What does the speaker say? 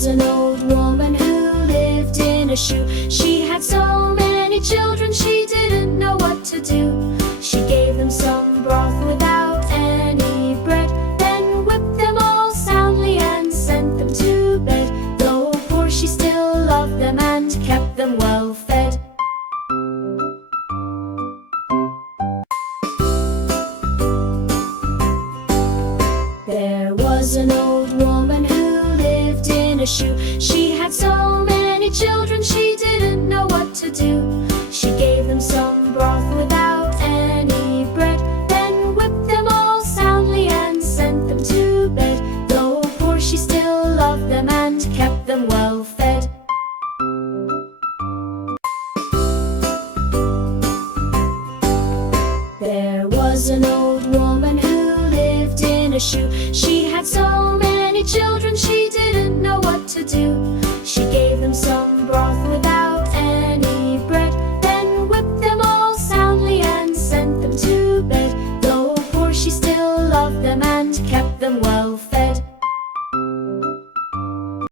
was an old woman who lived in a shoe. She had so many children, she didn't know what to do. She gave them some broth without any bread, then whipped them all soundly and sent them to bed. Though poor, she still loved them and kept them well fed. There was an old woman who lived in a shoe. She had so many children, she didn't know what to do. She gave them some broth without any bread, then whipped them all soundly and sent them to bed. Though poor, she still loved them and kept them well fed. There was an old woman who lived in a shoe. She